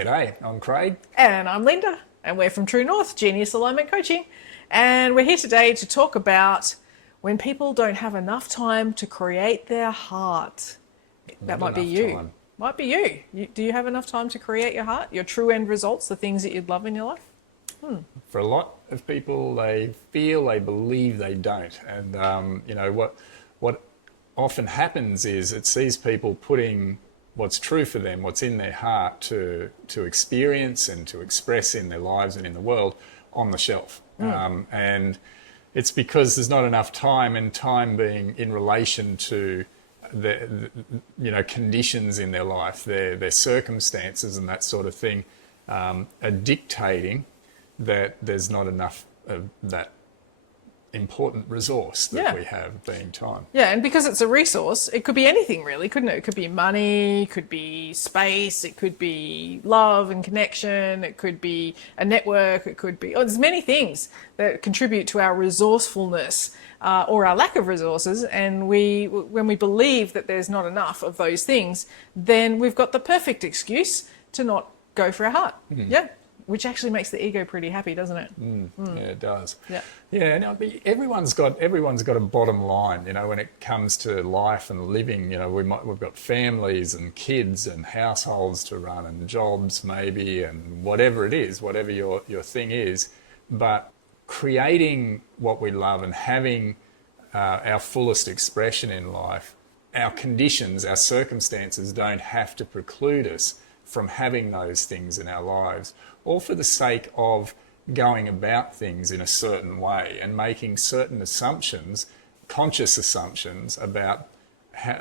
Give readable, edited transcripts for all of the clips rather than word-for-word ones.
G'day, I'm Craig. And I'm Linda, and we're from True North, Genius Alignment Coaching. And we're here today to talk about when people don't have enough time to create their heart. That might be you. Time. Might be you. Do you have enough time to create your heart, your true end results, the things that you'd love in your life? For a lot of people, they believe they don't. And, what often happens is it sees people putting what's true for them, what's in their heart to experience and to express in their lives and in the world on the shelf. And it's because there's not enough time, and time being in relation to the conditions in their life, their circumstances and that sort of thing, are dictating that there's not enough of that important resource that we have, being time. Yeah, and because it's a resource, it could be anything really, couldn't it? It could be money, it could be space, it could be love and connection, it could be a network, it could be, there's many things that contribute to our resourcefulness or our lack of resources. And when we believe that there's not enough of those things, then we've got the perfect excuse to not go for our heart. Yeah. Which actually makes the ego pretty happy, doesn't it? Yeah, it does. Yeah. Yeah. Now, everyone's got a bottom line. When it comes to life and living. We've got families and kids and households to run and jobs maybe, and whatever it is, whatever your thing is. But creating what we love and having our fullest expression in life, our conditions, our circumstances don't have to preclude us from having those things in our lives, all for the sake of going about things in a certain way and making certain assumptions, conscious assumptions about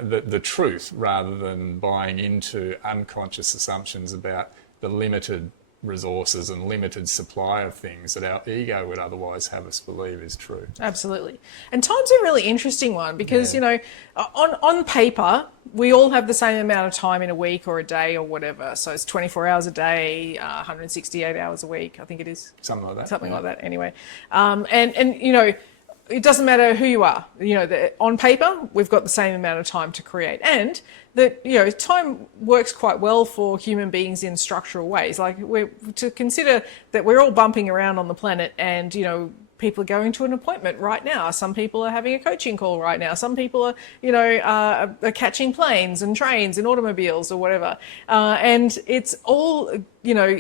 the truth, rather than buying into unconscious assumptions about the limited resources and limited supply of things that our ego would otherwise have us believe is true. Absolutely. And time's a really interesting one because, on paper, we all have the same amount of time in a week or a day or whatever. So it's 24 hours a day, 168 hours a week, I think it is. Something like that. Something like that, anyway. It doesn't matter who you are. On paper, we've got the same amount of time to create. And that, time works quite well for human beings in structural ways. Like, to consider that we're all bumping around on the planet, and, people are going to an appointment right now. Some people are having a coaching call right now. Some people are, are catching planes and trains and automobiles or whatever. And it's all,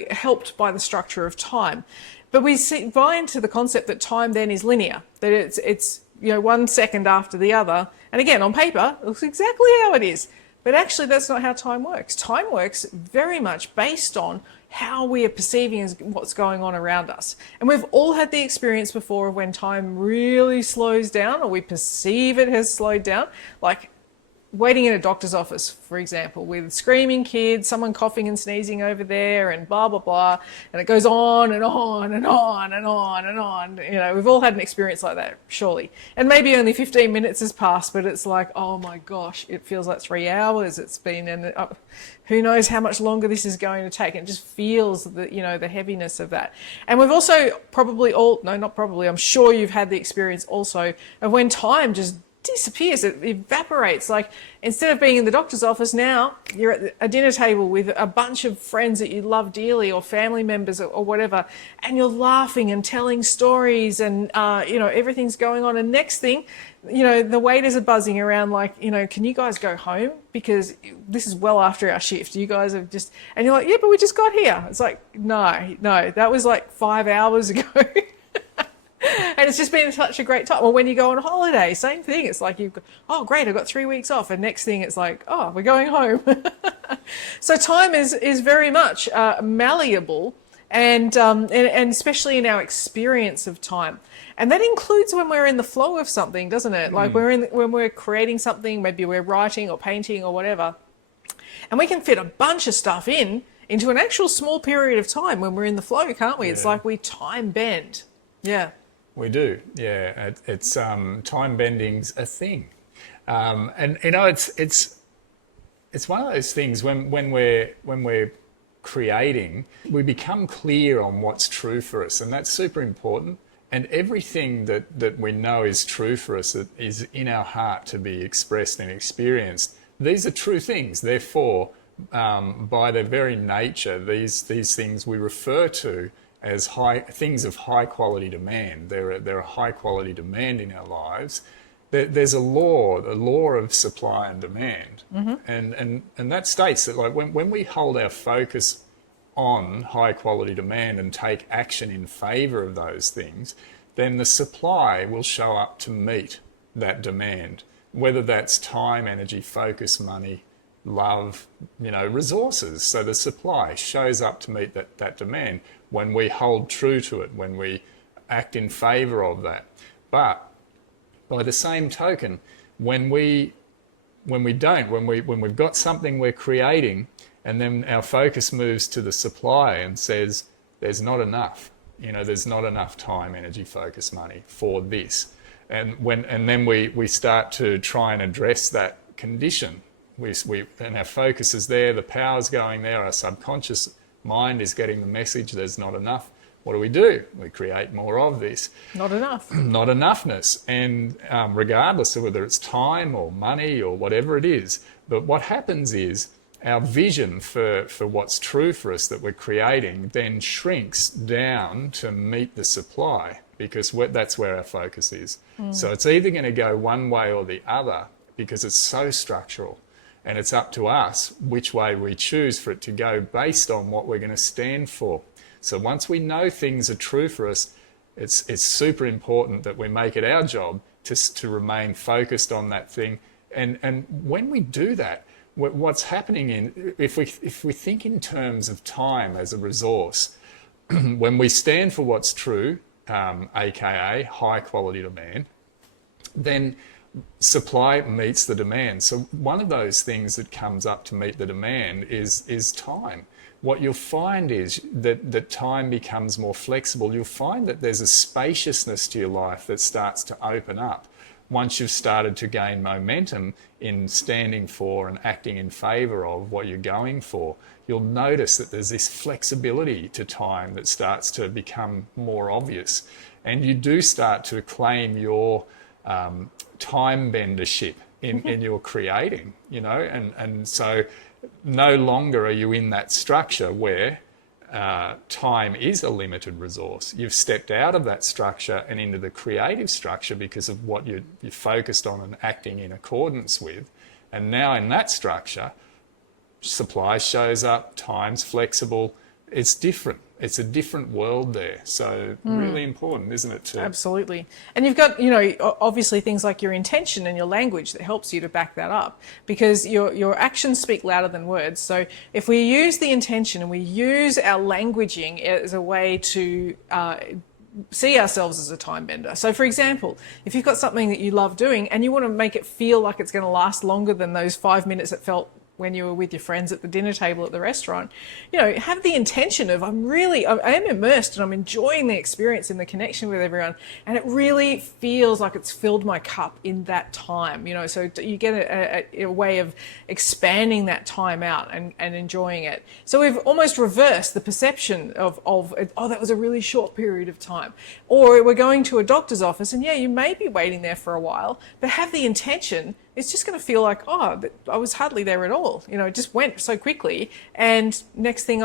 helped by the structure of time. But we buy into the concept that time then is linear, that it's 1 second after the other. And again, on paper, it looks exactly how it is. But actually, that's not how time works. Time works very much based on how we are perceiving what's going on around us. And we've all had the experience before of when time really slows down, or we perceive it has slowed down, like waiting in a doctor's office, for example, with screaming kids, someone coughing and sneezing over there, and blah, blah, blah. And it goes on and on and on and on and on. We've all had an experience like that, surely. And maybe only 15 minutes has passed, but it's like, oh my gosh, it feels like 3 hours. It's been, and who knows how much longer this is going to take. And it just feels the heaviness of that. And we've also I'm sure you've had the experience also of when time just disappears, it evaporates. Like, instead of being in the doctor's office, now you're at a dinner table with a bunch of friends that you love dearly, or family members, or whatever, and you're laughing and telling stories, and everything's going on. And next thing, the waiters are buzzing around like, can you guys go home, because this is well after our shift. You guys have just, and you're like, yeah, but we just got here. It's like, no, that was like 5 hours ago. And it's just been such a great time. Or when you go on holiday, same thing. It's like, oh, great, I've got 3 weeks off. And next thing, it's like, oh, we're going home. So time is very much malleable, and especially in our experience of time. And that includes when we're in the flow of something, doesn't it? Like when we're creating something, maybe we're writing or painting or whatever. And we can fit a bunch of stuff into an actual small period of time when we're in the flow, can't we? Yeah. It's like we time bend. Yeah. We do, yeah. It's time bending's a thing, and it's one of those things when we're creating, we become clear on what's true for us, and that's super important. And everything that we know is true for us, that is in our heart to be expressed and experienced, these are true things. Therefore, by their very nature, these things we refer to as things of high quality demand. They're a high quality demand in our lives. There's a law, the law of supply and demand, and that states that like when we hold our focus on high quality demand and take action in favour of those things, then the supply will show up to meet that demand, whether that's time, energy, focus, money, love, resources. So the supply shows up to meet that demand when we hold true to it, when we act in favour of that. But by the same token, when we've got something we're creating, and then our focus moves to the supply and says, there's not enough. There's not enough time, energy, focus, money for this. And then we start to try and address that condition. And our focus is there, the power's going there, our subconscious mind is getting the message there's not enough. What do? We create more of this. Not enough. Not enoughness. And regardless of whether it's time or money or whatever it is, but what happens is our vision for what's true for us that we're creating then shrinks down to meet the supply, because that's where our focus is. So it's either going to go one way or the other, because it's so structural. And it's up to us which way we choose for it to go based on what we're going to stand for. So once we know things are true for us, it's super important that we make it our job to remain focused on that thing. And when we do that, what's happening if we think in terms of time as a resource, when we stand for what's true, aka high quality demand, then supply meets the demand. So one of those things that comes up to meet the demand is time. What you'll find is that time becomes more flexible. You'll find that there's a spaciousness to your life that starts to open up once you've started to gain momentum in standing for and acting in favour of what you're going for. You'll notice that there's this flexibility to time that starts to become more obvious, and you do start to claim your time bendership in your creating, and so no longer are you in that structure where time is a limited resource. You've stepped out of that structure and into the creative structure because of what you're focused on and acting in accordance with. And now in that structure, supply shows up, time's flexible, it's different. It's a different world there. So really important, isn't it? Absolutely. And you've got, obviously things like your intention and your language that helps you to back that up, because your actions speak louder than words. So if we use the intention and we use our languaging as a way to see ourselves as a time bender. So for example, if you've got something that you love doing and you want to make it feel like it's going to last longer than those 5 minutes it felt when you were with your friends at the dinner table at the restaurant, have the intention of, I am immersed and I'm enjoying the experience and the connection with everyone. And it really feels like it's filled my cup in that time, so you get a way of expanding that time out and enjoying it. So we've almost reversed the perception of, that was a really short period of time. Or we're going to a doctor's office and you may be waiting there for a while, but have the intention, it's just going to feel like, I was hardly there at all. It just went so quickly. And next thing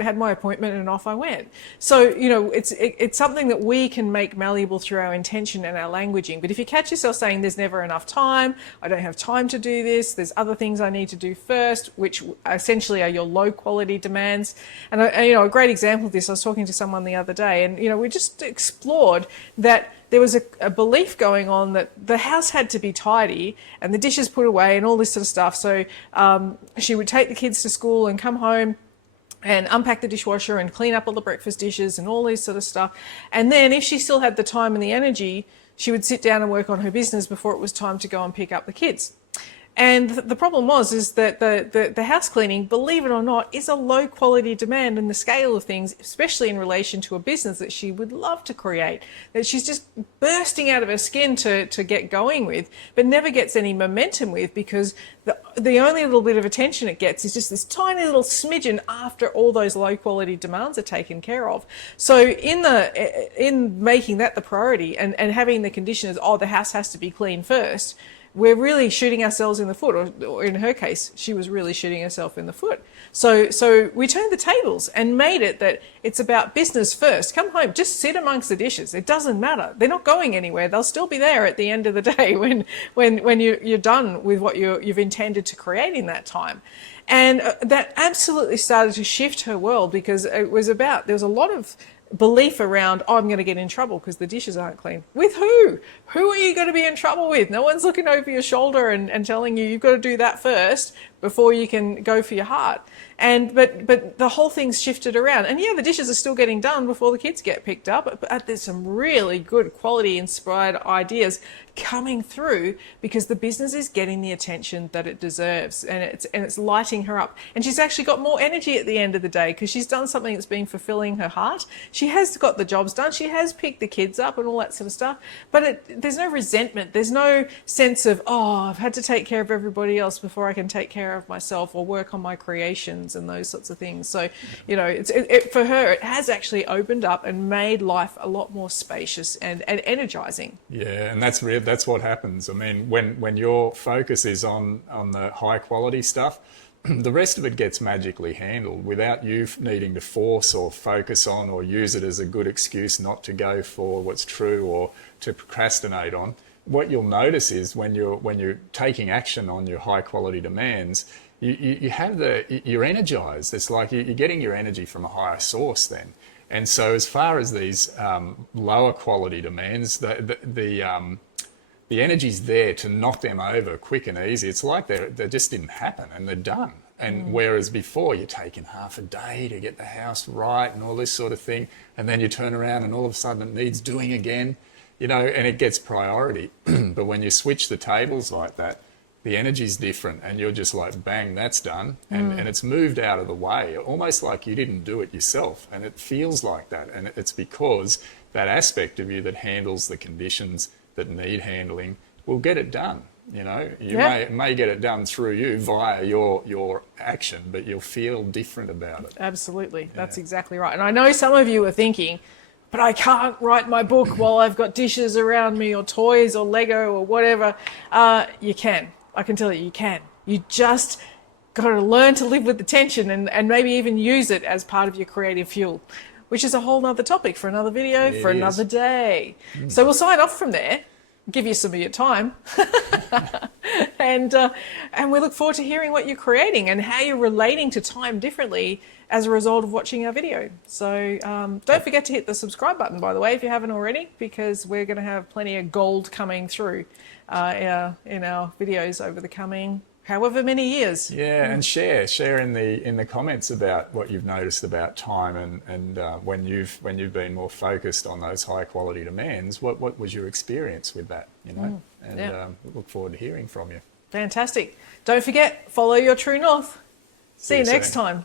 had my appointment and off I went. So, it's something that we can make malleable through our intention and our languaging. But if you catch yourself saying there's never enough time, I don't have time to do this, there's other things I need to do first, which essentially are your low quality demands. And a great example of this, I was talking to someone the other day and, we just explored that there was a belief going on that the house had to be tidy and the dishes put away and all this sort of stuff. So she would take the kids to school and come home and unpack the dishwasher and clean up all the breakfast dishes and all this sort of stuff. And then if she still had the time and the energy, she would sit down and work on her business before it was time to go and pick up the kids. And the problem is that the house cleaning, believe it or not, is a low quality demand in the scale of things, especially in relation to a business that she would love to create, that she's just bursting out of her skin to get going with, but never gets any momentum with, because the only little bit of attention it gets is just this tiny little smidgen after all those low quality demands are taken care of. So in making that the priority and having the condition as, the house has to be clean first, we're really shooting ourselves in the foot, or in her case, she was really shooting herself in the foot. So we turned the tables and made it that it's about business first. Come home, just sit amongst the dishes. It doesn't matter. They're not going anywhere. They'll still be there at the end of the day when you're done with what you've intended to create in that time. And that absolutely started to shift her world, because there was a lot of belief around, oh, I'm going to get in trouble because the dishes aren't clean. With who? Who are you going to be in trouble with? No one's looking over your shoulder and telling you you've got to do that first before you can go for your heart. But the whole thing's shifted around. And yeah, the dishes are still getting done before the kids get picked up, but there's some really good quality inspired ideas coming through, because the business is getting the attention that it deserves, and it's lighting her up. And she's actually got more energy at the end of the day because she's done something that's been fulfilling her heart. She has got the jobs done. She has picked the kids up and all that sort of stuff. But there's no resentment. There's no sense of, oh, I've had to take care of everybody else before I can take care of myself or work on my creations and those sorts of things. So, you know, for her, it has actually opened up and made life a lot more spacious and energizing. Yeah, and that's what happens. I mean, when your focus is on the high quality stuff, the rest of it gets magically handled without you needing to force or focus on or use it as a good excuse not to go for what's true or to procrastinate on. What you'll notice is when you're taking action on your high quality demands, you're energized. It's like you're getting your energy from a higher source then. And so as far as these lower quality demands, the energy's there to knock them over quick and easy. It's like they just didn't happen and they're done. And whereas before you're taking half a day to get the house right and all this sort of thing, and then you turn around and all of a sudden it needs doing again, you know, and it gets priority. But when you switch the tables like that, the energy's different and you're just like, bang, that's done. And it's moved out of the way, almost like you didn't do it yourself. And it feels like that. And it's because that aspect of you that handles the conditions that need handling will get it done. You know, you may get it done through you via your action, but you'll feel different about it. Absolutely. That's exactly right. And I know some of you are thinking, but I can't write my book while I've got dishes around me or toys or Lego or whatever. You can. I can tell you can. You just got to learn to live with the tension and maybe even use it as part of your creative fuel, which is a whole nother topic for another video, for another day. So we'll sign off from there, give you some of your time. And we look forward to hearing what you're creating and how you're relating to time differently as a result of watching our video. So don't forget to hit the subscribe button, by the way, if you haven't already, because we're going to have plenty of gold coming through in our videos over the coming however many years. Yeah, and share in the comments about what you've noticed about time and when you've been more focused on those high quality demands, what was your experience with that, you know? We look forward to hearing from you. Fantastic. Don't forget, follow your true north. See you next time.